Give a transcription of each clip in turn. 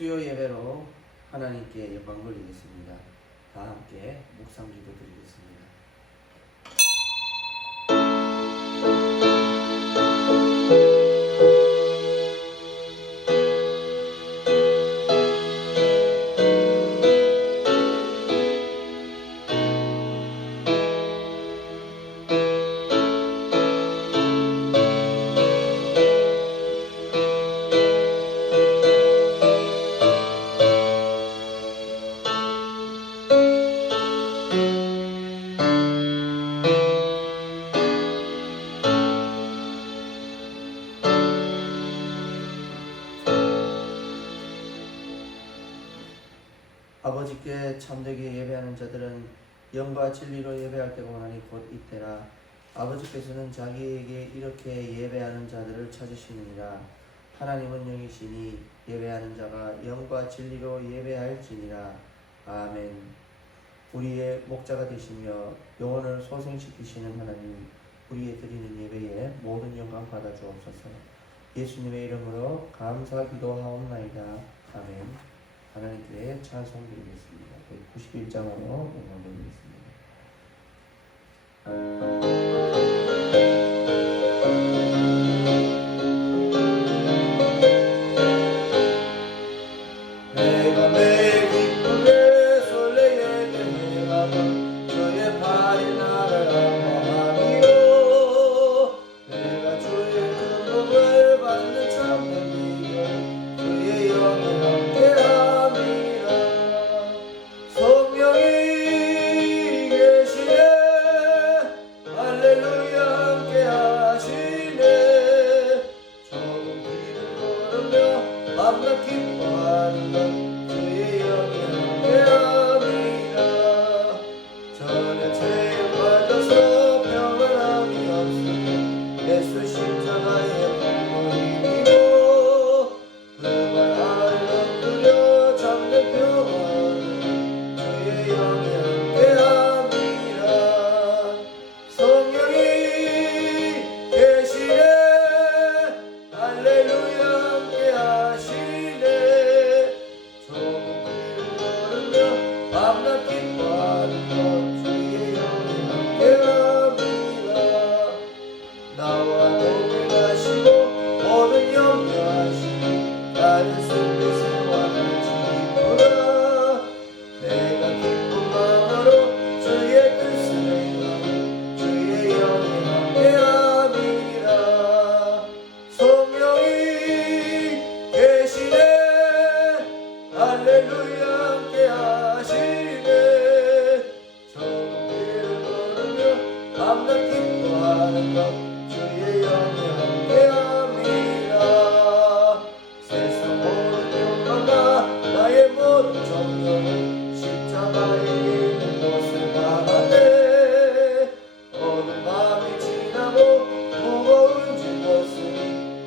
수요 예배로 하나님께 영광 돌리겠습니다. 다 함께 묵상 기도 드리겠습니다. 아버지께 참되게 예배하는 자들은 영과 진리로 예배할 때가 오나니 곧 이때라. 아버지께서는 자기에게 이렇게 예배하는 자들을 찾으시느니라. 하나님은 영이시니 예배하는 자가 영과 진리로 예배할지니라. 아멘. 우리의 목자가 되시며 영혼을 소생시키시는 하나님, 우리의 드리는 예배에 모든 영광 받아 주옵소서. 예수님의 이름으로 감사 기도하옵나이다. 아멘. 하나님께 찬송 드리겠습니다. 91장으로 영광 드리겠습니다. 내가 매일 기쁘게 설레게 내가 저의 발이 나를 안보함이요. 내가 주의 등복을 받는 참된 비결 주의 영이 함께함이라. 성령이 계시네 할렐루야 함께하시네. 조금 길을 걸으며 밤낮 기뻐하는 것 주의 영이 함께함이라. 전에 죄에 빠져서 평안함이 없으며 예수 십자가의 공로이니로 그 발 아래 엎드려 참된 평안을 주의 영이 함께함이라. 성령이 계시네 할렐루야 함께하시네. 조금 길을 걸으며 밤낮 기뻐하는 것 주의 영이 함께함이라. 나와 동행하시고 모든 염려하시고 나를 승리세와 같이 기쁘라. 내가 기쁜 마음으로 주의 뜻을 행하며 주의 영이 함께함이라. 성령이 계시네 할렐루야 함께하시네. 조금 길을 걸으며 밤낮 기뻐하는 것 주의 영이 함께함이라. 세상 모든 욕망과 나의 모든 정욕은 십자가에 있는 곳을 향하네. 어느 밤이 지나고 무거운 짐 벗으니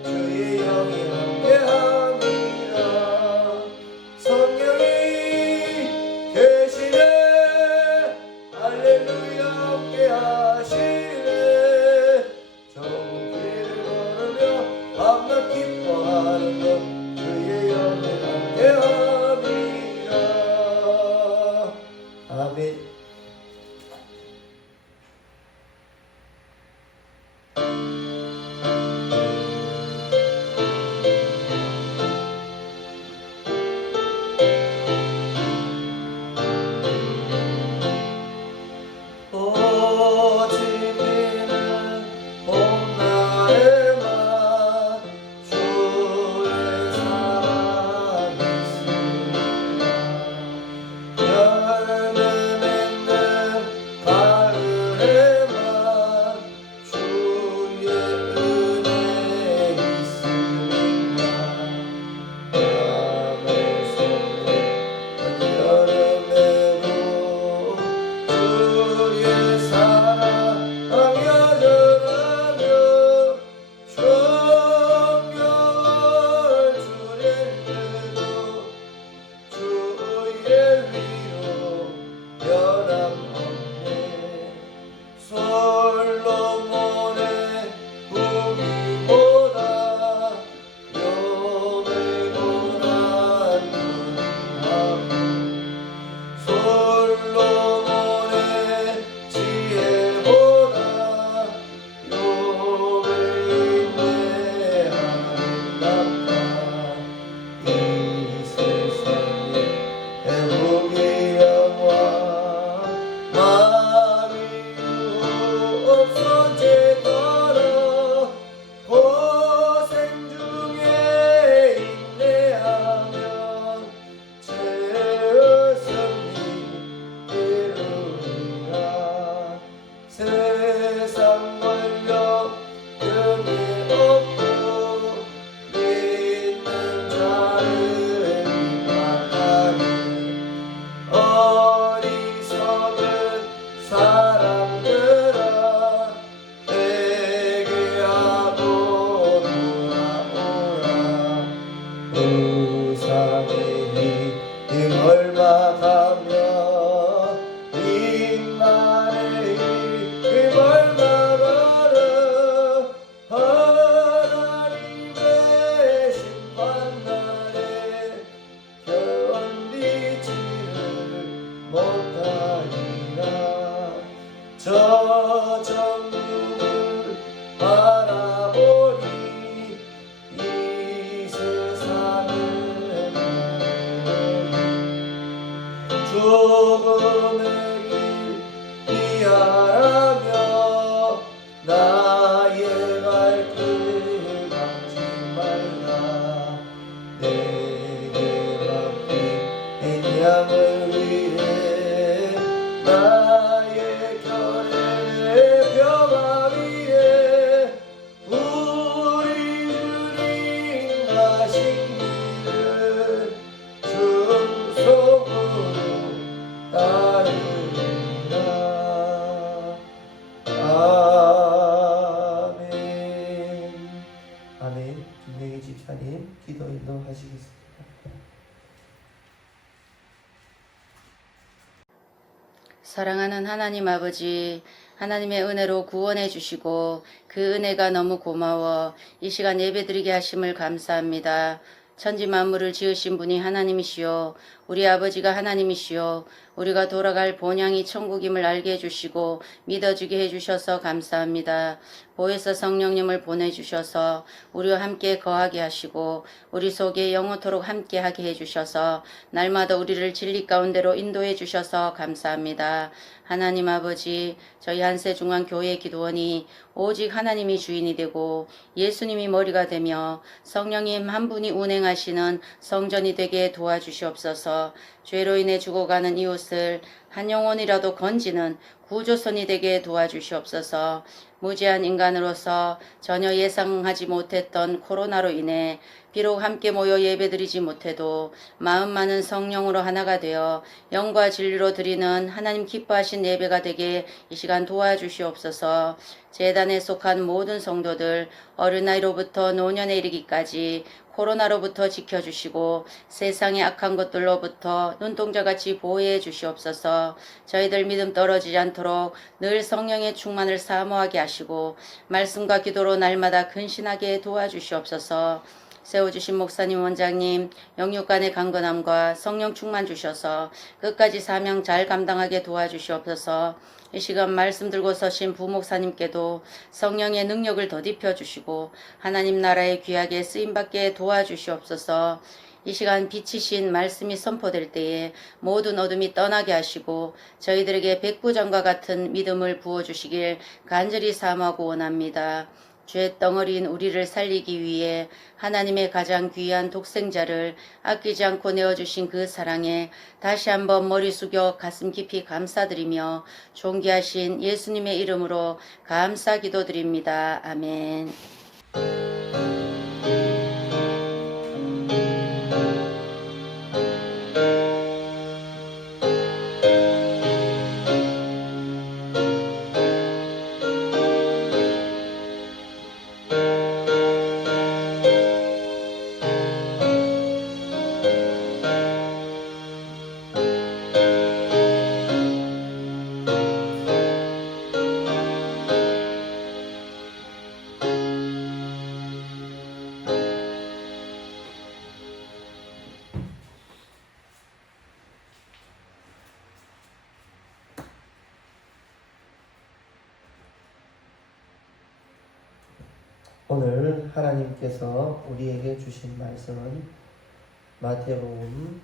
주의 영이 함께함이라. 성령이 계시네 할렐루야 함께하시네. 조금 길을 목사님 기도 인도하시겠습니다. 사랑하는 하나님 아버지, 하나님의 은혜로 구원해 주시고 그 은혜가 너무 고마워 이 시간 예배드리게 하심을 감사합니다. 천지 만물을 지으신 분이 하나님이시요 우리 아버지가 하나님이시요 우리가 돌아갈 본향이 천국임을 알게 해주시고 믿어주게 해주셔서 감사합니다. 보혜사 성령님을 보내주셔서 우리와 함께 거하게 하시고 우리 속에 영원토록 함께하게 해주셔서 날마다 우리를 진리 가운데로 인도해 주셔서 감사합니다. 하나님 아버지, 저희 한세중앙교회 기도원이 오직 하나님이 주인이 되고 예수님이 머리가 되며 성령님 한 분이 운행하시는 성전이 되게 도와주시옵소서. 죄로 인해 죽어가는 이웃을 한 영혼이라도 건지는 구조선이 되게 도와주시옵소서. 무지한 인간으로서 전혀 예상하지 못했던 코로나로 인해 비록 함께 모여 예배드리지 못해도 마음 많은 성령으로 하나가 되어 영과 진리로 드리는 하나님 기뻐하신 예배가 되게 이 시간 도와주시옵소서. 제단에 속한 모든 성도들 어린아이로부터 노년에 이르기까지 코로나로부터 지켜주시고 세상의 악한 것들로부터 눈동자같이 보호해 주시옵소서. 저희들 믿음 떨어지지 않도록 늘 성령의 충만을 사모하게 하시고 말씀과 기도로 날마다 근신하게 도와주시옵소서. 세워주신 목사님 원장님 영육간의 강건함과 성령 충만 주셔서 끝까지 사명 잘 감당하게 도와주시옵소서. 이 시간 말씀 들고 서신 부목사님께도 성령의 능력을 더딥혀 주시고 하나님 나라의 귀하게 쓰임받게 도와주시옵소서. 이 시간 빛이신 말씀이 선포될 때에 모든 어둠이 떠나게 하시고 저희들에게 백부장과 같은 믿음을 부어주시길 간절히 사모하고 원합니다. 죄 덩어리인 우리를 살리기 위해 하나님의 가장 귀한 독생자를 아끼지 않고 내어주신 그 사랑에 다시 한번 머리 숙여 가슴 깊이 감사드리며 존귀하신 예수님의 이름으로 감사 기도드립니다. 아멘. 오늘 하나님께서 우리에게 주신 말씀은 마태복음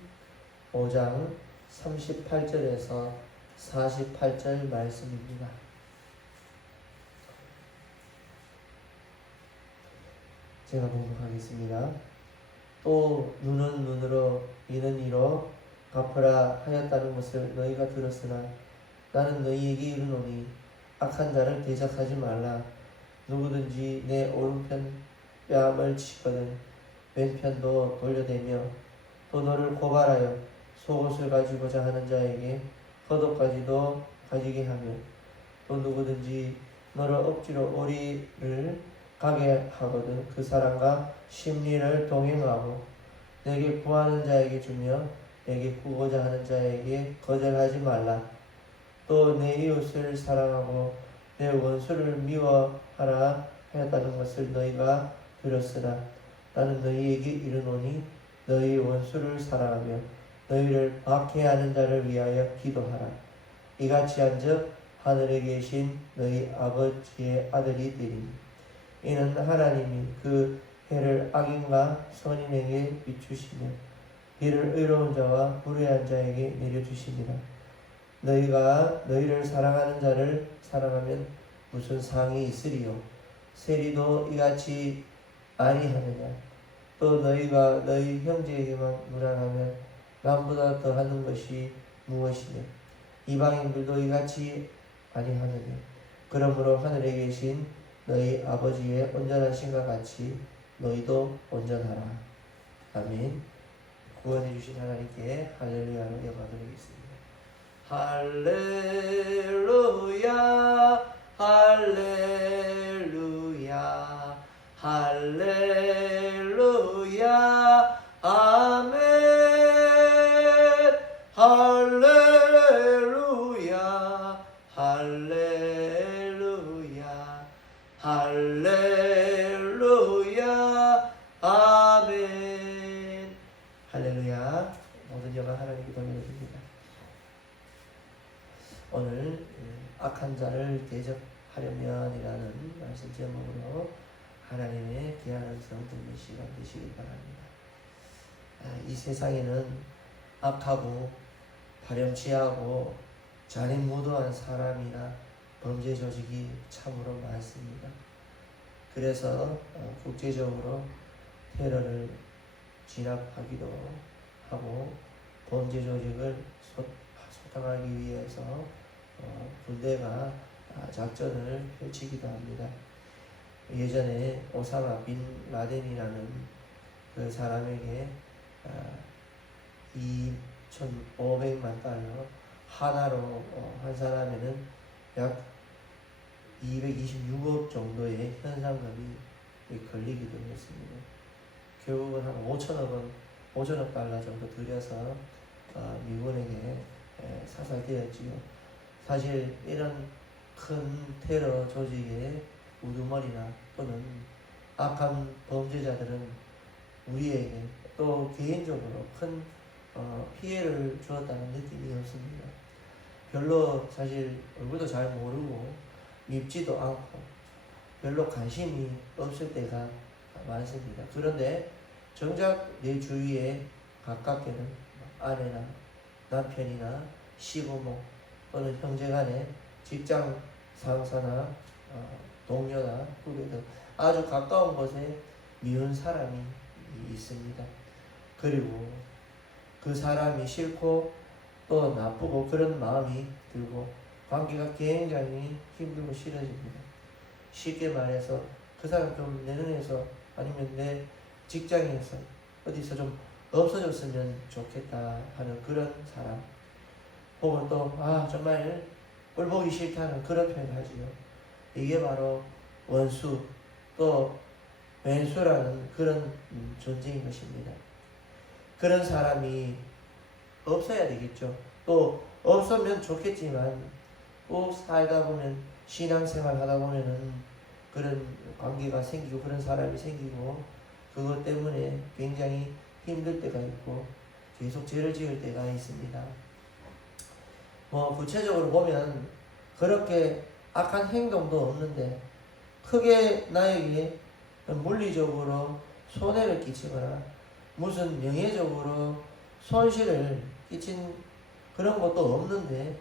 5장 38절에서 48절 말씀입니다. 제가 봉독하겠습니다. 또 눈은 눈으로 이는 이로 갚으라 하였다는 것을 너희가 들었으나 나는 너희에게 이르노니 악한 자를 대적하지 말라. 누구든지 내 오른편 뺨을 치거든 왼편도 돌려대며 또 너를 고발하여 속옷을 가지고자 하는 자에게 겉옷까지도 가지게 하며 또 누구든지 너를 억지로 오리를 가게 하거든 그 사람과 심리를 동행하고 내게 구하는 자에게 주며 내게 구고자 하는 자에게 거절하지 말라. 또 내 이웃을 사랑하고 내 원수를 미워하라 하였다는 것을 너희가 들었으나 나는 너희에게 이르노니 너희 원수를 사랑하며 너희를 박해하는 자를 위하여 기도하라. 이같이 한즉 하늘에 계신 너희 아버지의 아들이 되리니 이는 하나님이 그 해를 악인과 선인에게 비추시며 비를 의로운 자와 불의한 자에게 내려주시니라. 너희가 너희를 사랑하는 자를 사랑하면 무슨 상이 있으리요? 세리도 이같이 아니하느냐? 또 너희가 너희 형제에게만 무난하면 남보다 더하는 것이 무엇이냐? 이방인들도 이같이 아니하느냐? 그러므로 하늘에 계신 너희 아버지의 온전하심과 같이 너희도 온전하라. 아멘. 구원해 주신 하나님께 할렐루야로 영광드리겠습니다. 할렐루야 할렐루야 할렐루야 아멘 할렐루야 할렐루야 할렐루야 아멘 할렐루야. 모든 영광 하나님께 돌려드립니다. 오늘 악한 자를 대적하려면이라는 말씀 제목으로 하나님의 귀한 음성 듣는 시간 되시길 바랍니다. 이 세상에는 악하고 파렴치하고 잔인무도한 사람이나 범죄 조직이 참으로 많습니다. 그래서 국제적으로 테러를 진압하기도 하고 범죄 조직을 소탕하기 위해서 군대가 작전을 펼치기도 합니다. 예전에 오사마 빈 라덴이라는 그 사람에게 2,500만 달러 하나로 한 사람에는 약 226억 정도의 현상금이 걸리기도 했습니다. 결국은 한 5천억 달러 정도 들여서 미군에게 사살되었지요. 사실 이런 큰 테러 조직의 우두머리나 또는 악한 범죄자들은 우리에게 또 개인적으로 큰 피해를 주었다는 느낌이 없습니다. 별로 사실 얼굴도 잘 모르고 밉지도 않고 별로 관심이 없을 때가 많습니다. 그런데 정작 내 주위에 가깝게는 아내나 남편이나 시부모 또는 형제간에 직장 상사나 동료나 후배들 아주 가까운 곳에 미운 사람이 있습니다. 그리고 그 사람이 싫고 또 나쁘고 그런 마음이 들고 관계가 굉장히 힘들고 싫어집니다. 쉽게 말해서 그 사람 좀 내 눈에서 아니면 내 직장에서 어디서 좀 없어졌으면 좋겠다 하는 그런 사람, 혹은 또 정말 꼴보기 싫다는 그런 표현을 하지요. 이게 바로 원수 또 왼수라는 그런 존재인 것입니다. 그런 사람이 없어야 되겠죠. 또 없으면 좋겠지만 또 살다 보면 신앙생활 하다 보면은 그런 관계가 생기고 그런 사람이 생기고 그것 때문에 굉장히 힘들 때가 있고 계속 죄를 지을 때가 있습니다. 구체적으로 보면 그렇게 악한 행동도 없는데 크게 나에게 물리적으로 손해를 끼치거나 무슨 명예적으로 손실을 끼친 그런 것도 없는데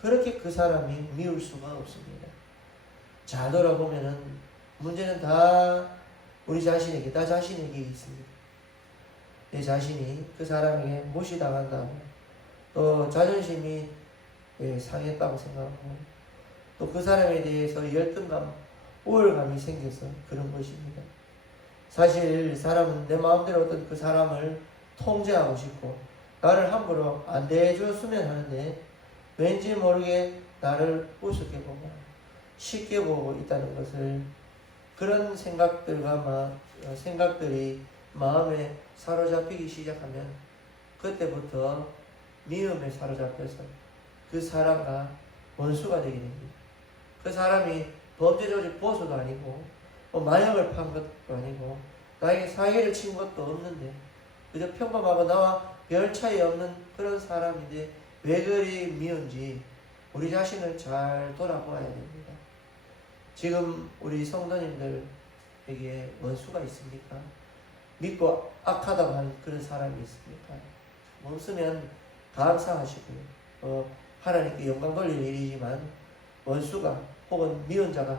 그렇게 그 사람이 미울 수가 없습니다. 잘 돌아보면은 문제는 다 우리 자신에게, 나 자신에게 있습니다. 내 자신이 그 사람에게 무시당한다고 또 자존심이 상했다고 생각하고 또 그 사람에 대해서 열등감, 우월감이 생겨서 그런 것입니다. 사실 사람은 내 마음대로 어떤 그 사람을 통제하고 싶고 나를 함부로 안 대해줬으면 하는데 왠지 모르게 나를 우습게 보고 쉽게 보고 있다는 것을 그런 생각들이 마음에 사로잡히기 시작하면 그때부터 미움에 사로잡혀서 그 사람과 원수가 되게 됩니다. 그 사람이 범죄조직 보수도 아니고 마약을 판 것도 아니고 나에게 사기를 친 것도 없는데 그저 평범하고 나와 별 차이 없는 그런 사람인데 왜 그리 미운지 우리 자신을 잘 돌아보아야 됩니다. 지금 우리 성도님들에게 원수가 있습니까? 믿고 악하다고 하는 그런 사람이 있습니까? 없으면 감사하시고요. 하나님께 영광 돌릴 일이지만 원수가 혹은 미운 자가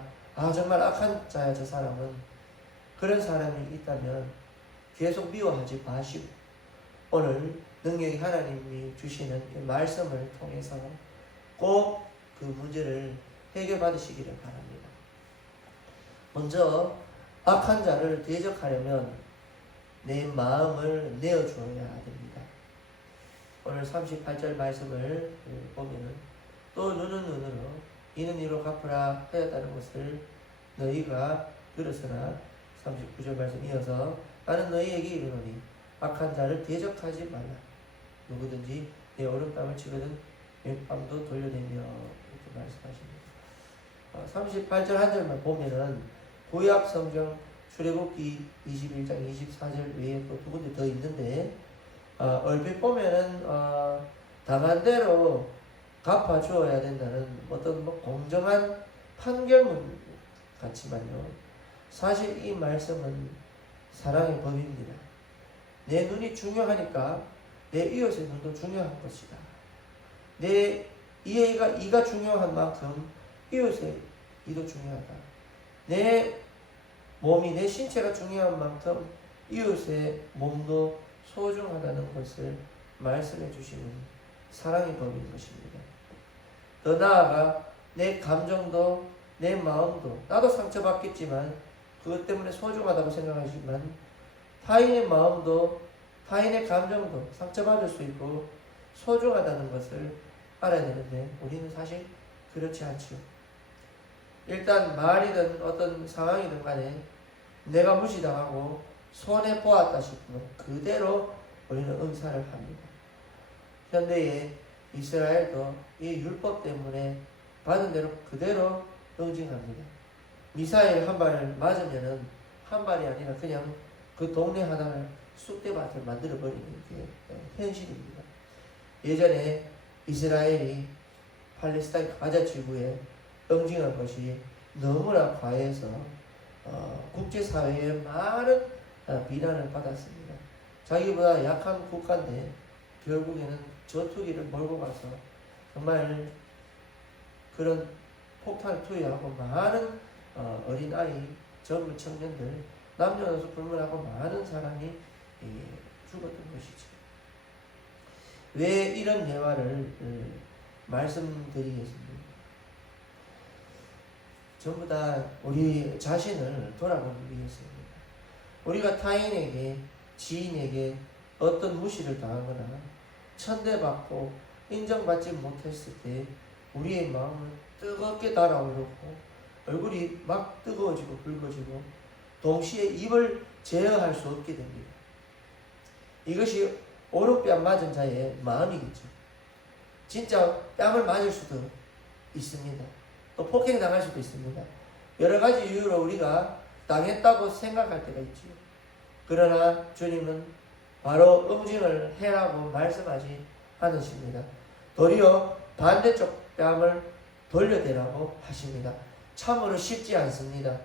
정말 악한 자야 저 사람은 그런 사람이 있다면 계속 미워하지 마시고 오늘 능력이 하나님이 주시는 이 말씀을 통해서 꼭 그 문제를 해결받으시기를 바랍니다. 먼저 악한 자를 대적하려면 내 마음을 내어주어야 됩니다. 오늘 38절 말씀을 보면은 또 눈은 눈으로 이는 이로 갚으라 하였다는 것을 너희가 들었으나 39절 말씀 이어서 나는 너희에게 이르노니 악한 자를 대적하지 말라. 누구든지 내 오른뺨을 치거든 왼뺨도 돌려대며 이렇게 말씀하십니다. 38절 한 절만 보면은 구약 성경 출애굽기 21장 24절 외에 또 두 군데 더 있는데 얼핏 보면은 당한 대로 갚아 주어야 된다는 어떤 공정한 판결문 같지만요, 사실 이 말씀은 사랑의 법입니다. 내 눈이 중요하니까 내 이웃의 눈도 중요한 것이다. 내 이가 중요한 만큼 이웃의 이도 중요하다. 내 몸이, 내 신체가 중요한 만큼 이웃의 몸도 소중하다는 것을 말씀해 주시는 사랑의 법인 것입니다. 더 나아가 내 감정도 내 마음도, 나도 상처받겠지만 그것 때문에 소중하다고 생각하지만 타인의 마음도 타인의 감정도 상처받을 수 있고 소중하다는 것을 알아야 되는데 우리는 사실 그렇지 않지요. 일단 말이든 어떤 상황이든 간에 내가 무시당하고 손해보았다 싶으면 그대로 우리는 응사를 합니다. 현대의 이스라엘도 이 율법 때문에 받은 대로 그대로 응징합니다. 미사일 한 발을 맞으면은 한 발이 아니라 그냥 그 동네 하나를 쑥대밭을 만들어버리는 게 현실입니다. 예전에 이스라엘이 팔레스타인 가자 지구에 응징한 것이 너무나 과해서 국제사회의 많은 비난을 받았습니다. 자기보다 약한 국가인데 결국에는 저투기를 몰고 가서 정말 그런 폭탄을 투여하고 많은 어린아이, 젊은 청년들, 남녀노소 불문하고 많은 사람이 죽었던 것이죠. 왜 이런 예화를 말씀드리겠습니다. 전부 다 우리 자신을 돌아보기 위해서입니다. 우리가 타인에게, 지인에게 어떤 무시를 당하거나 천대받고 인정받지 못했을 때 우리의 마음은 뜨겁게 달아오르고 얼굴이 막 뜨거워지고 붉어지고 동시에 입을 제어할 수 없게 됩니다. 이것이 오른뺨 맞은 자의 마음이겠죠. 진짜 뺨을 맞을 수도 있습니다. 또 폭행당할 수도 있습니다. 여러 가지 이유로 우리가 당했다고 생각할 때가 있지요. 그러나 주님은 바로 응징을 해라고 말씀하지 않으십니다. 도리어 반대쪽 뺨을 돌려대라고 하십니다. 참으로 쉽지 않습니다.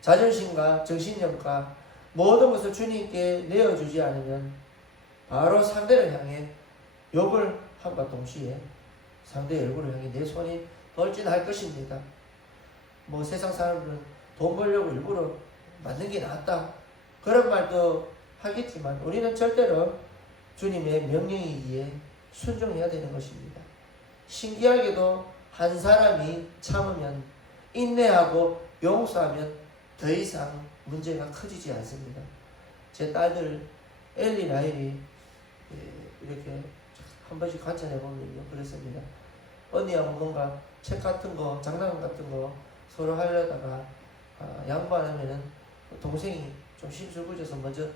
자존심과 정신력과 모든 것을 주님께 내어주지 않으면 바로 상대를 향해 욕을 함과 동시에 상대의 얼굴을 향해 내 손이 돌진할 것입니다. 세상 사람들은 돈 벌려고 일부러 맞는 게 낫다, 그런 말도 하겠지만 우리는 절대로 주님의 명령이기에 순종해야 되는 것입니다. 신기하게도 한 사람이 참으면, 인내하고 용서하면 더 이상 문제가 커지지 않습니다. 제 딸들 엘리, 라일이 이렇게 한 번씩 관찰해 보면요, 그렇습니다. 언니하고 뭔가 책 같은 거, 장난감 같은 거 서로 하려다가 양보 안 하면은 동생이 좀 심술부져서 먼저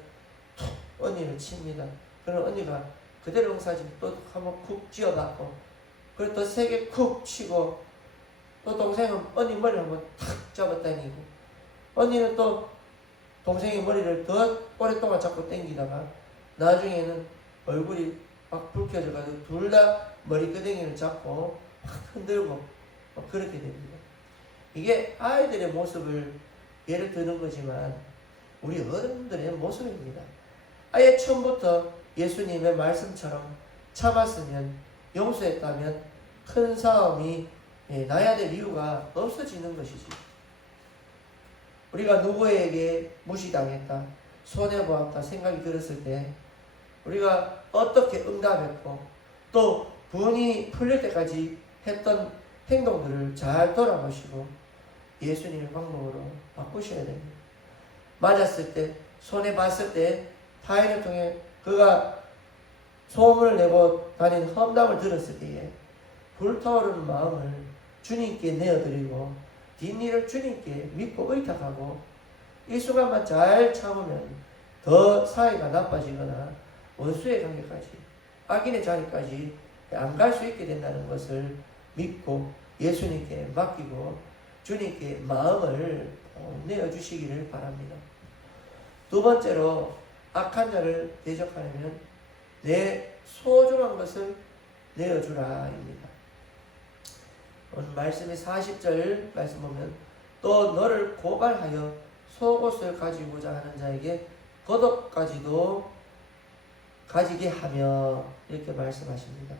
툭 언니를 칩니다. 그럼 언니가 그대로 응사하지, 또 한번 쿡 쥐어받고, 그리고 또 세게 쿡 치고, 또 동생은 언니 머리를 한번 탁 잡아당기고, 언니는 또 동생의 머리를 더 오랫동안 잡고 당기다가 나중에는 얼굴이 막 붉혀져가지고 둘 다 머리끄댕이를 잡고 막 흔들고 그렇게 됩니다. 이게 아이들의 모습을 예를 드는 거지만 우리 어른들의 모습입니다. 아예 처음부터 예수님의 말씀처럼 참았으면, 용서했다면 큰 싸움이 나야 될 이유가 없어지는 것이지. 우리가 누구에게 무시당했다, 손해보았다 생각이 들었을 때 우리가 어떻게 응답했고 또 분이 풀릴 때까지 했던 행동들을 잘 돌아보시고 예수님의 방법으로 바꾸셔야 됩니다. 맞았을 때, 손해봤을 때 타인을 통해 그가 소문을 내고 다니는 험담을 들었을 때에 불타오르는 마음을 주님께 내어드리고 뒷일을 주님께 믿고 의탁하고 이 순간만 잘 참으면 더 사이가 나빠지거나 원수의 관계까지 악인의 자리까지 안 갈 수 있게 된다는 것을 믿고 예수님께 맡기고 주님께 마음을 내어주시기를 바랍니다. 두 번째로 악한 자를 대적하려면 내 소중한 것을 내어주라입니다. 오늘 말씀이 40절 말씀 보면 또 너를 고발하여 속옷을 가지고자 하는 자에게 겉옷까지도 가지게 하며 이렇게 말씀하십니다.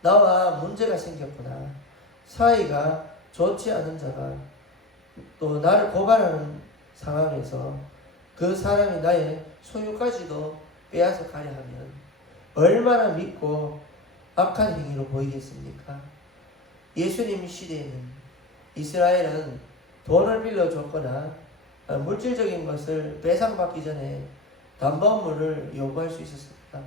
나와 문제가 생겼구나. 사이가 좋지 않은 자가 또 나를 고발하는 상황에서 그 사람이 나의 소유까지도 빼앗아 가려 하면 얼마나 믿고 악한 행위로 보이겠습니까? 예수님 시대에는 이스라엘은 돈을 빌려줬거나 물질적인 것을 배상받기 전에 담보물을 요구할 수 있었습니다.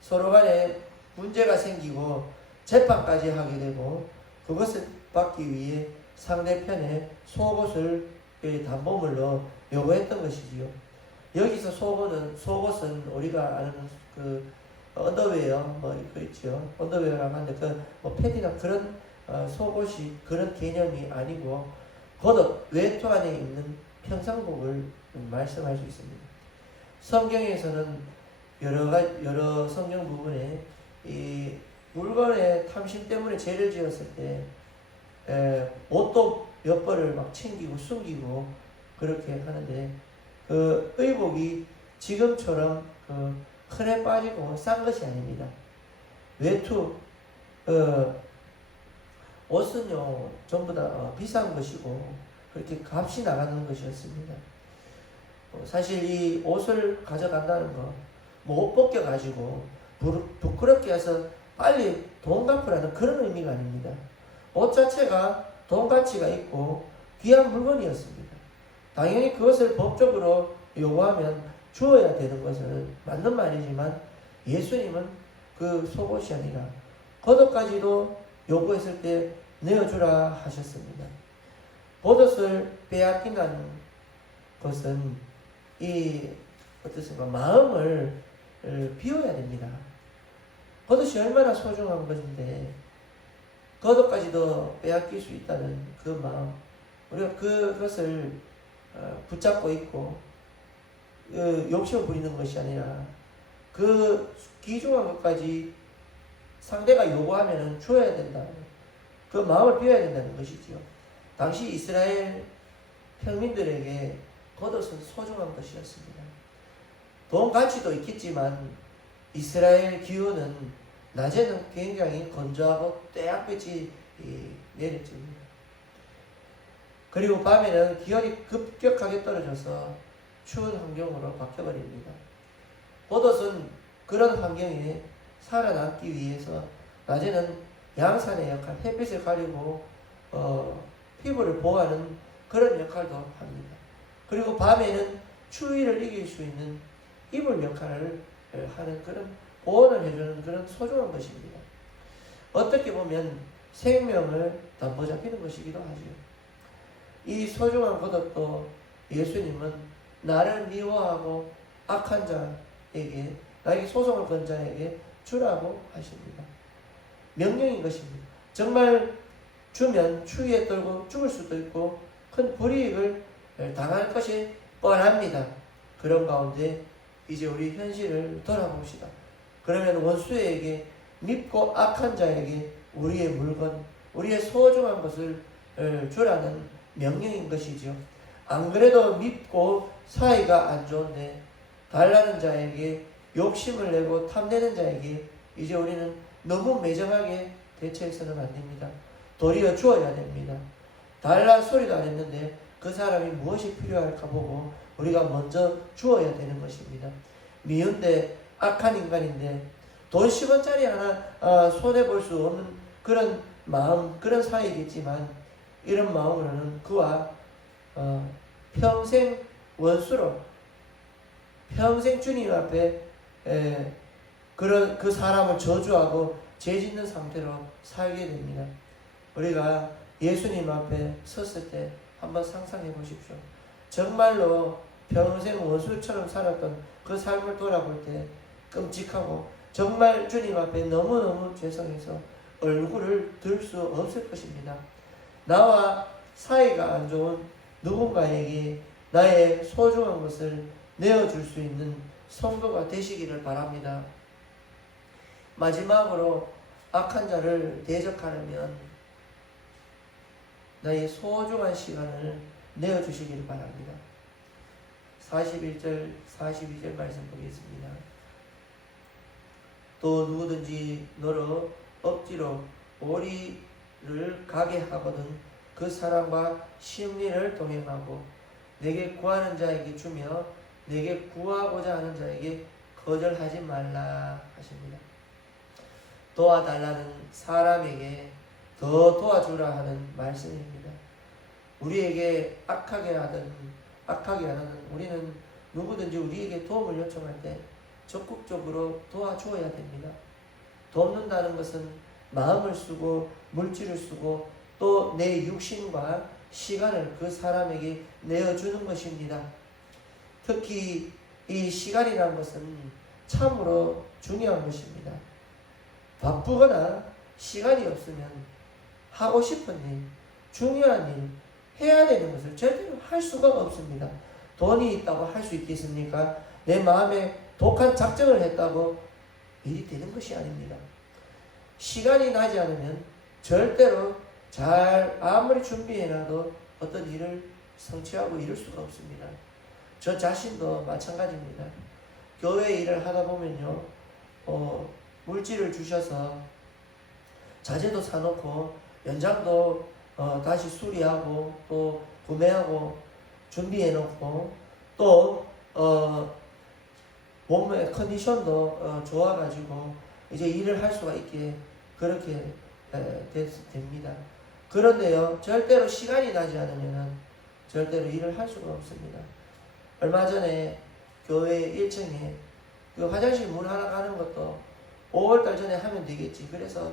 서로 간에 문제가 생기고 재판까지 하게 되고 그것을 받기 위해 상대편의 속옷을 담보물로 요구했던 것이지요. 여기서 속옷은 우리가 아는 그 언더웨어 뭐 이거 있죠. 언더웨어라고 하는데 그 패디나 그런 속옷이 그런 개념이 아니고 겉옷 외투 안에 있는 평상복을 말씀할 수 있습니다. 성경에서는 여러 성경 부분에 이 물건의 탐심 때문에 죄를 지었을 때 옷도 몇 벌을 막 챙기고 숨기고 그렇게 하는데 그 의복이 지금처럼 흔해 빠지고 싼 것이 아닙니다. 외투 옷은요 전부 다 비싼 것이고 그렇게 값이 나가는 것이었습니다. 사실 이 옷을 가져간다는 거 뭐 옷 벗겨가지고 부끄럽게 해서 빨리 돈 갚으라는 그런 의미가 아닙니다. 옷 자체가 돈 가치가 있고 귀한 물건이었습니다. 당연히 그것을 법적으로 요구하면 주어야 되는 것은 맞는 말이지만 예수님은 그 속옷이 아니라 겉옷까지도 요구했을 때 내어주라 하셨습니다. 겉옷을 빼앗긴다는 것은 어떻습니까? 마음을 비워야 됩니다. 겉옷이 얼마나 소중한 것인데 겉옷까지도 빼앗길 수 있다는 그 마음, 우리가 그것을 붙잡고 있고 욕심을 부리는 것이 아니라 그 귀중한 것까지 상대가 요구하면 줘야 된다. 그 마음을 비워야 된다는 것이지요. 당시 이스라엘 평민들에게 겉옷은 소중한 것이었습니다. 돈 가치도 있겠지만 이스라엘 기후는 낮에는 굉장히 건조하고 떼약볕이 내려집니다. 그리고 밤에는 기온이 급격하게 떨어져서 추운 환경으로 바뀌어버립니다. 겉옷은 그런 환경에 살아남기 위해서 낮에는 양산의 역할, 햇빛을 가리고 피부를 보호하는 그런 역할도 합니다. 그리고 밤에는 추위를 이길 수 있는 이불 역할을 하는 그런 보호를 해주는 그런 소중한 것입니다. 어떻게 보면 생명을 담보 잡히는 것이기도 하죠. 이 소중한 겉옷도 예수님은 나를 미워하고 악한 자에게 나에게 소송을 건 자에게 주라고 하십니다. 명령인 것입니다. 정말 주면 추위에 떨고 죽을 수도 있고 큰 불이익을 당할 것이 뻔합니다. 그런 가운데 이제 우리 현실을 돌아봅시다. 그러면 원수에게 밉고 악한 자에게 우리의 물건, 우리의 소중한 것을 주라는 명령인 것이죠. 안 그래도 밉고 사이가 안 좋은데 달라는 자에게 욕심을 내고 탐내는 자에게 이제 우리는 너무 매정하게 대처해서는 안 됩니다. 도리어 주어야 됩니다. 달란 소리도 안 했는데 그 사람이 무엇이 필요할까 보고 우리가 먼저 주어야 되는 것입니다. 미운데 악한 인간인데 돈 10원짜리 하나 손해볼 수 없는 그런 마음, 그런 사이겠지만 이런 마음으로는 그와 평생 원수로 평생 주님 앞에 그 사람을 저주하고 죄짓는 상태로 살게 됩니다. 우리가 예수님 앞에 섰을 때 한번 상상해 보십시오. 정말로 평생 원수처럼 살았던 그 삶을 돌아볼 때 끔찍하고 정말 주님 앞에 너무너무 죄송해서 얼굴을 들 수 없을 것입니다. 나와 사이가 안 좋은 누군가에게 나의 소중한 것을 내어줄 수 있는 성도가 되시기를 바랍니다. 마지막으로 악한 자를 대적하려면 나의 소중한 시간을 내어주시기를 바랍니다. 41절 42절 말씀 보겠습니다. 또 누구든지 너로 억지로 오리를 가게 하거든 그 사람과 심리를 동행하고 내게 구하는 자에게 주며 내게 구하고자 하는 자에게 거절하지 말라 하십니다. 도와달라는 사람에게 더 도와주라 하는 말씀입니다. 우리에게 악하게 하든 우리는 누구든지 우리에게 도움을 요청할 때 적극적으로 도와주어야 됩니다. 돕는다는 것은 마음을 쓰고 물질을 쓰고 또 내 육신과 시간을 그 사람에게 내어주는 것입니다. 특히 이 시간이라는 것은 참으로 중요한 것입니다. 바쁘거나 시간이 없으면 하고 싶은 일, 중요한 일, 해야 되는 것을 절대로 할 수가 없습니다. 돈이 있다고 할 수 있겠습니까? 내 마음에 독한 작정을 했다고 일이 되는 것이 아닙니다. 시간이 나지 않으면 절대로 아무리 준비해놔도 어떤 일을 성취하고 이룰 수가 없습니다. 저 자신도 마찬가지입니다. 교회 일을 하다 보면요, 물질을 주셔서 자재도 사놓고 연장도 다시 수리하고 또 구매하고 준비해놓고 또 몸의 컨디션도 좋아가지고 이제 일을 할 수가 있게 그렇게 됩니다. 그런데요, 절대로 시간이 나지 않으면 절대로 일을 할 수가 없습니다. 얼마 전에 교회 1층에 그 화장실 문 하나 가는 것도 5월달 전에 하면 되겠지. 그래서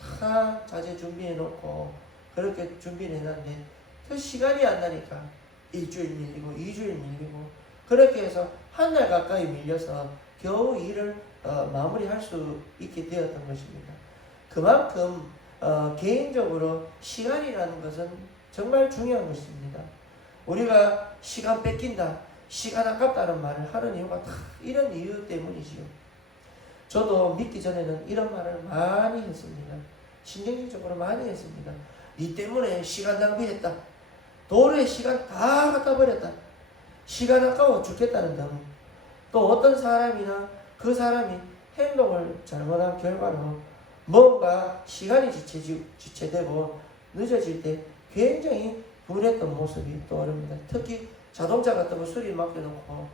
다 자재 준비해 놓고 그렇게 준비를 해놨는데 그 시간이 안 나니까 일주일 밀리고 2주일 밀리고 그렇게 해서 한 달 가까이 밀려서 겨우 일을 마무리할 수 있게 되었던 것입니다. 그만큼 개인적으로 시간이라는 것은 정말 중요한 것입니다. 우리가 시간 뺏긴다, 시간 아깝다는 말을 하는 이유가 다 이런 이유 때문이지요. 저도 믿기 전에는 이런 말을 많이 했습니다. 신경질적으로 많이 했습니다. 이 때문에 시간 낭비했다. 도로에 시간 다 갖다 버렸다. 시간 아까워 죽겠다는 등 또 어떤 사람이나 그 사람이 행동을 잘못한 결과로 뭔가 시간이 지체되고 늦어질 때 굉장히 분했던 모습이 떠오릅니다. 특히 자동차 같은 거 수리 맡겨놓고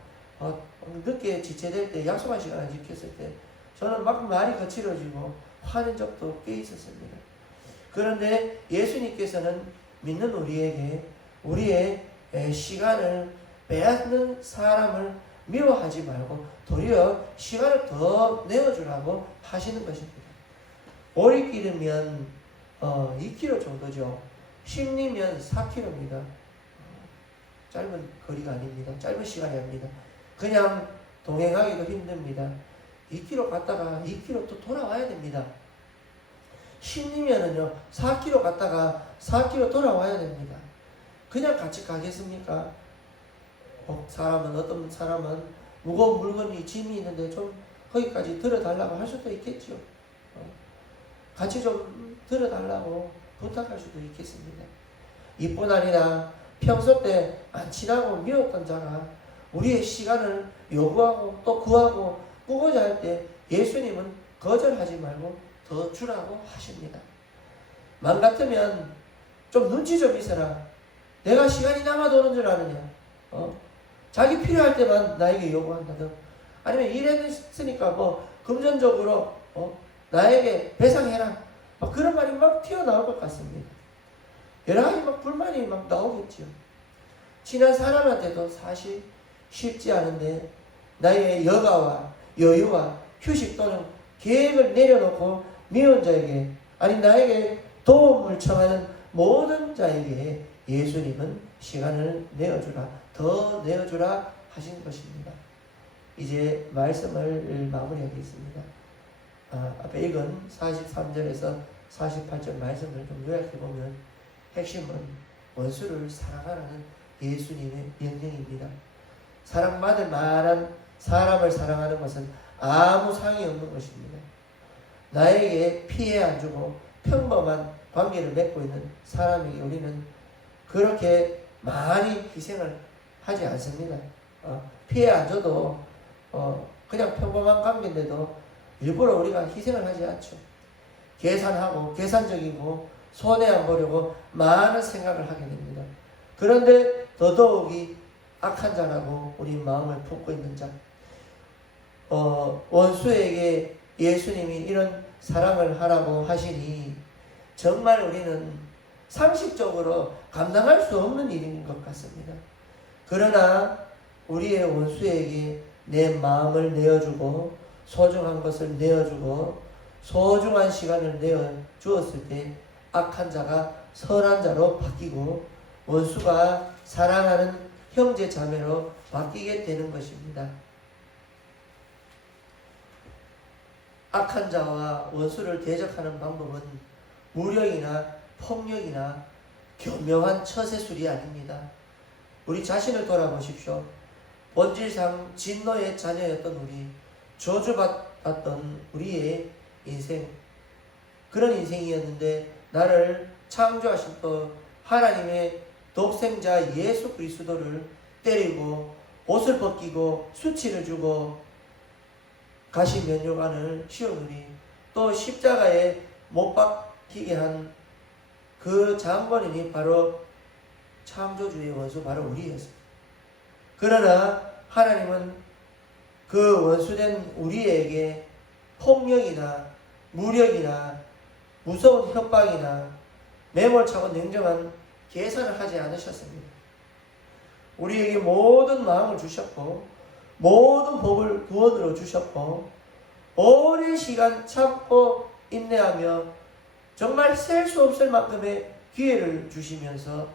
늦게 지체될 때 약속한 시간 안 지켰을 때 저는 막 말이 거칠어지고 화낸 적도 꽤 있었습니다. 그런데 예수님께서는 믿는 우리에게 우리의 시간을 빼앗는 사람을 미워하지 말고 도리어 시간을 더 내어주라고 하시는 것입니다. 오리길이면 2km 정도죠. 심리면 4km입니다. 짧은 거리가 아닙니다. 짧은 시간이 아닙니다. 그냥 동행하기도 힘듭니다. 2km 갔다가 2km 또 돌아와야 됩니다. 심리면은요 4km 갔다가 4km 돌아와야 됩니다. 그냥 같이 가겠습니까? 어떤 사람은 무거운 물건이 짐이 있는데 좀 거기까지 들어달라고 할 수도 있겠죠. 같이 좀 들어달라고 부탁할 수도 있겠습니다. 이뿐 아니라 평소 때 안 친하고 미웠던 자가 우리의 시간을 요구하고 또 구하고 꾸고자 할 때 예수님은 거절하지 말고 더 주라고 하십니다. 맘 같으면 좀 눈치 좀 있어라. 내가 시간이 남아도는 줄 아느냐. 자기 필요할 때만 나에게 요구한다든 아니면 일했으니까 금전적으로 나에게 배상해라. 그런 말이 막 튀어나올 것 같습니다. 여러 가지 불만이 나오겠지요. 친한 사람한테도 사실 쉽지 않은데 나의 여가와 여유와 휴식 또는 계획을 내려놓고 미운 자에게 아니 나에게 도움을 청하는 모든 자에게 예수님은 시간을 내어주라, 더 내어주라 하신 것입니다. 이제 말씀을 마무리하겠습니다. 앞에 읽은 43절에서 48절 말씀을 좀 요약해보면 핵심은 원수를 사랑하라는 예수님의 명령입니다. 사랑받을 만한 사람을 사랑하는 것은 아무 상이 없는 것입니다. 나에게 피해 안 주고 평범한 관계를 맺고 있는 사람에게 우리는 그렇게 많이 희생을 하지 않습니다. 피해 안 줘도 그냥 평범한 관계인데도 일부러 우리가 희생을 하지 않죠. 계산하고 계산적이고 손해 안 보려고 많은 생각을 하게 됩니다. 그런데 더더욱이 악한 자라고 우리 마음을 품고 있는 자, 원수에게 예수님이 이런 사랑을 하라고 하시니 정말 우리는 상식적으로 감당할 수 없는 일인 것 같습니다. 그러나 우리의 원수에게 내 마음을 내어주고 소중한 것을 내어주고 소중한 시간을 내어주었을 때 악한 자가 선한 자로 바뀌고 원수가 사랑하는 형제 자매로 바뀌게 되는 것입니다. 악한 자와 원수를 대적하는 방법은 무력이나 폭력이나 교묘한 처세술이 아닙니다. 우리 자신을 돌아보십시오. 본질상 진노의 자녀였던 우리, 저주받았던 우리의 인생, 그런 인생이었는데 나를 창조하신 또 하나님의 독생자 예수 그리스도를 때리고 옷을 벗기고 수치를 주고 가시면류관을 씌우느니 또 십자가에 못 박히게 한 그 장본인이 바로 창조주의 원수, 바로 우리였습니다. 그러나 하나님은 그 원수된 우리에게 폭력이나 무력이나 무서운 협박이나 매몰차고 냉정한 계산을 하지 않으셨습니다. 우리에게 모든 마음을 주셨고 모든 법을 구원으로 주셨고 오랜 시간 참고 인내하며 정말 셀 수 없을 만큼의 기회를 주시면서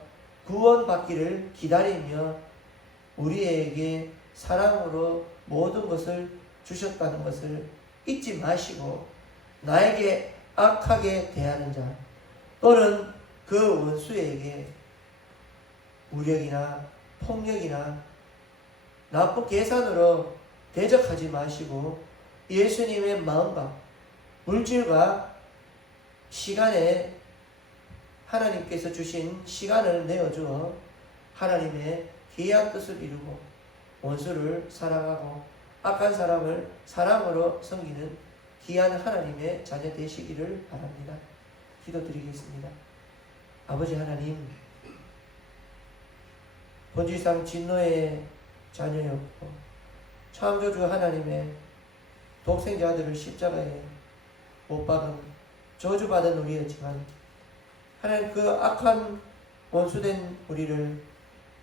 구원받기를 기다리며 우리에게 사랑으로 모든 것을 주셨다는 것을 잊지 마시고 나에게 악하게 대하는 자 또는 그 원수에게 무력이나 폭력이나 나쁜 계산으로 대적하지 마시고 예수님의 마음과 물질과 시간에 하나님께서 주신 시간을 내어주어 하나님의 귀한 뜻을 이루고 원수를 사랑하고 악한 사람을 사랑으로 섬기는 귀한 하나님의 자녀 되시기를 바랍니다. 기도드리겠습니다. 아버지 하나님, 본질상 진노의 자녀였고 창조주 하나님의 독생자 아들을 십자가에 못 박은 저주받은 우리였지만 하나님 그 악한 원수된 우리를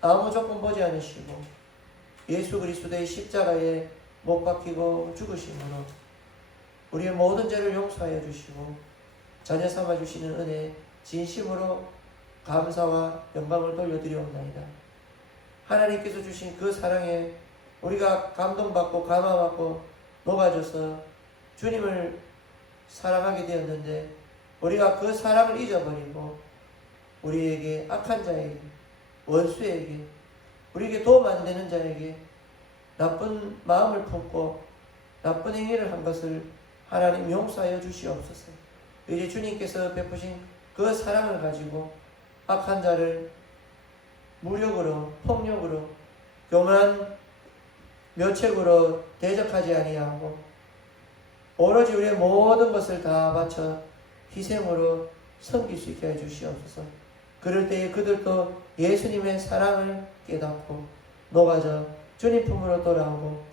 아무 조건 보지 않으시고 예수 그리스도의 십자가에 못 박히고 죽으심으로 우리의 모든 죄를 용서하여 주시고 자녀 삼아 주시는 은혜 진심으로 감사와 영광을 돌려드리옵나이다. 하나님께서 주신 그 사랑에 우리가 감동받고 감화받고 녹아져서 주님을 사랑하게 되었는데 우리가 그 사랑을 잊어버리고 우리에게 악한 자에게 원수에게 우리에게 도움 안 되는 자에게 나쁜 마음을 품고 나쁜 행위를 한 것을 하나님 용서하여 주시옵소서. 이제 주님께서 베푸신 그 사랑을 가지고 악한 자를 무력으로 폭력으로 교만한 묘책으로 대적하지 아니하고 오로지 우리의 모든 것을 다 바쳐 희생으로 섬길 수 있게 해주시옵소서. 그럴 때에 그들도 예수님의 사랑을 깨닫고 녹아져 주님 품으로 돌아오고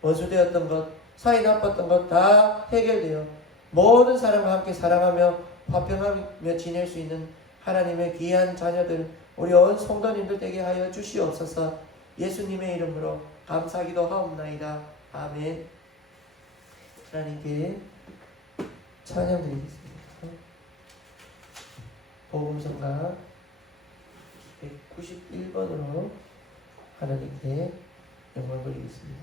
원수되었던 것, 사이 나빴던 것 다 해결되어 모든 사람과 함께 사랑하며 화평하며 지낼 수 있는 하나님의 귀한 자녀들 우리 온 성도님들 되게 하여 주시옵소서. 예수님의 이름으로 감사기도 하옵나이다. 아멘. 하나님께 찬양 드리겠습니다. 복음성가 191번으로 하나님께 영광 돌리겠습니다.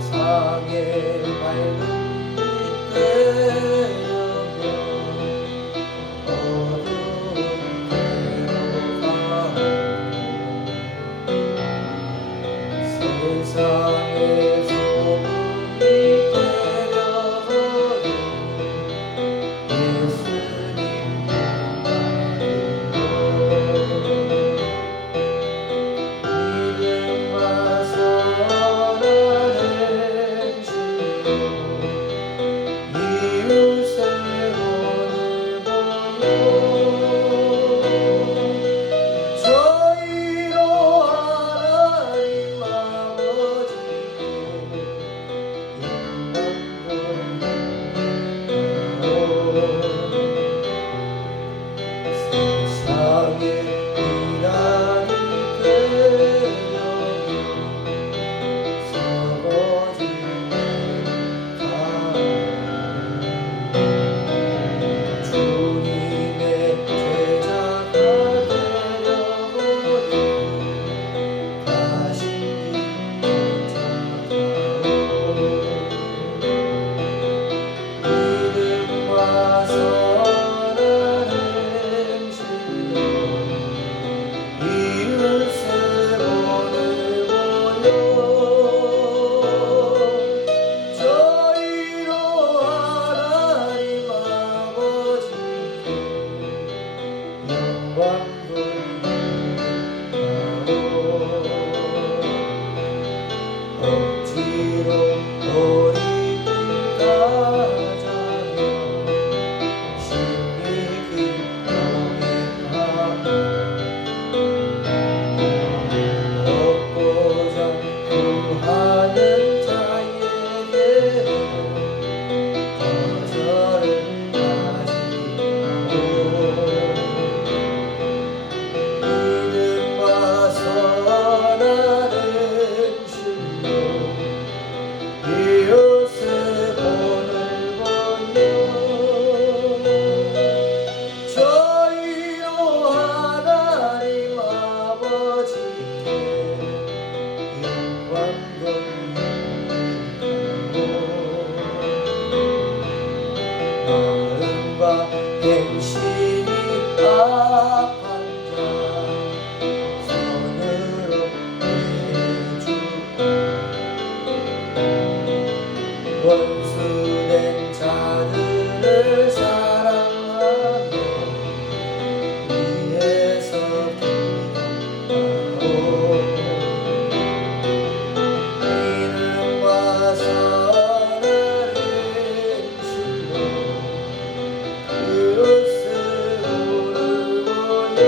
세상의 밝은 빛 되어며 어두운 데로 가고 세상의 소문이 되려거든 예수님 믿음과 선한 행실로 이웃의 본을 보여 저희로 하나님 아버지께 영광 돌리고 세상에 비난이 되려며 썩어지는 주님의 제자가 되려거든 다시 믿음과 선한 행실로 이웃의 본을 보여 저희로 하나님 아버지께 영광 돌리고 억지로 어리길 가자며 심히 기쁘게 하고 얻고자 구하는 자에게는 거절을 하지 말고 믿음과 선한 행실로 이웃의 본을 보여 저희로 하나님 아버지께 영광 돌리고 마음과 행실이 악한 자 손으로 내주고 원수된 자들을 사랑하며 위에서 기도하고 믿음과 선한 행실로 이웃의 본을 보여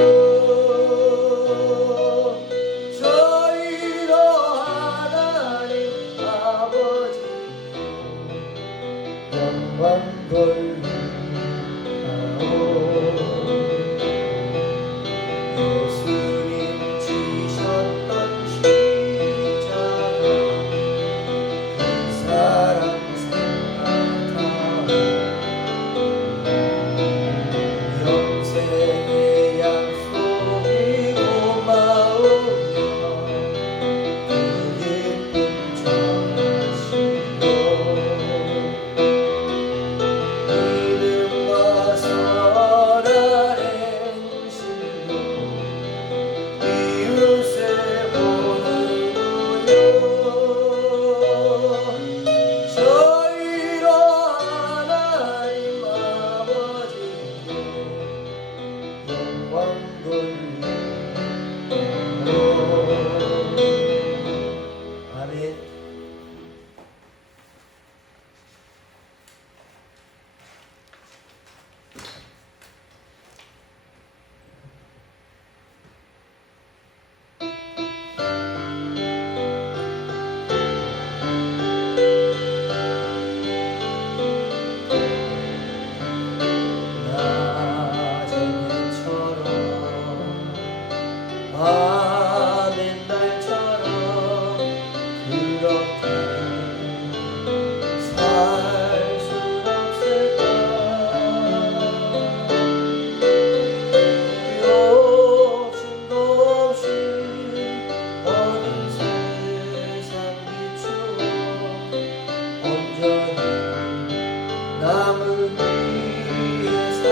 저희로 하나님 아버지께 영광 돌리고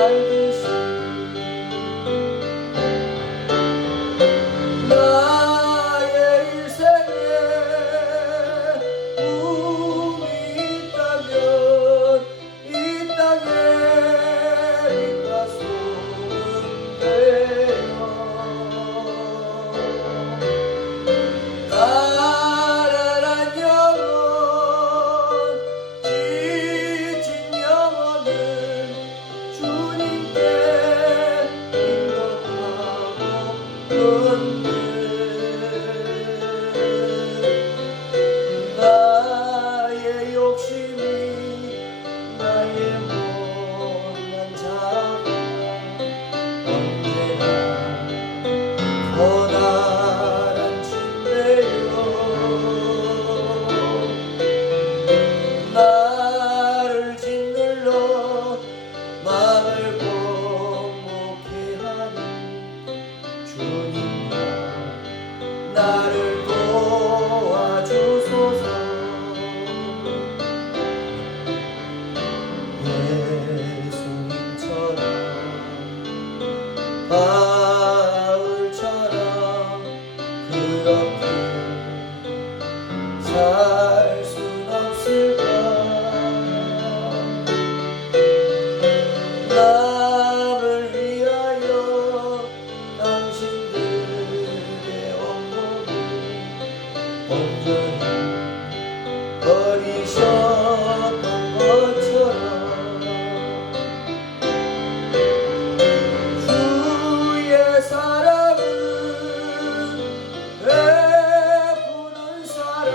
살듯이 나의 일생에 꿈이 있다면 이 땅에 빛과 소금 되어 가난한 영혼 지친 영혼을 주님께 인도하고 건네 나의 욕심이 나의 못난 자가 언제나 커다란 침대요 나를 짓눌러 마음을 공목해 하니 주님이여 나를 도와주소서 예수님처럼 바울처럼 그렇게 살 순 없을까 남을 위하여 당신들의 온몸을 온전히 버리셨던 것처럼 주의 사랑은 베푸는 사랑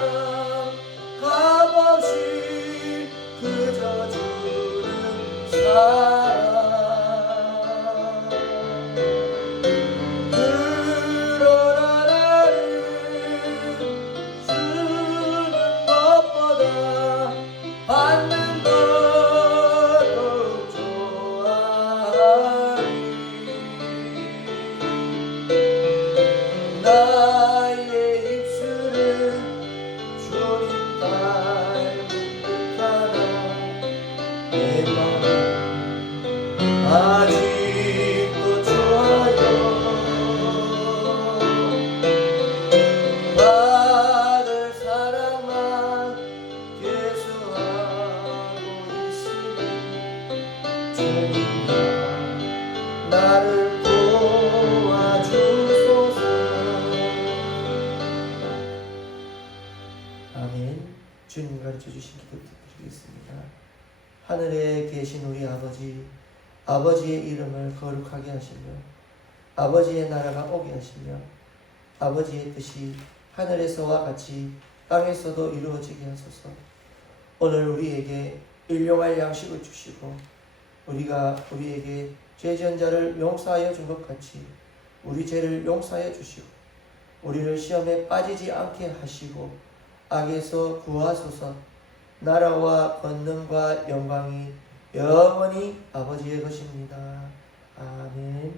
값없이 그저 주는 사랑 그러나 나는 주는 것보다 받는 것 더욱 좋아하리 나의 입술은 주님 닮은 듯하나 내 맘은 아직도 좋아요 받을 사랑만 계수하고 있으니 주님이여 나를 도와주소서 아멘. 주님 가르쳐 주신 기도 드리겠습니다. 하늘에 계신 우리 아버지, 아버지의 이름을 거룩하게 하시며 아버지의 나라가 오게 하시며 아버지의 뜻이 하늘에서와 같이 땅에서도 이루어지게 하소서. 오늘 우리에게 일용할 양식을 주시고 우리가 우리에게 죄지은 자를 용서하여 준 것 같이 우리 죄를 용서하여 주시고 우리를 시험에 빠지지 않게 하시고 악에서 구하소서. 나라와 권능과 영광이 영원히 아버지의 것입니다. 아멘.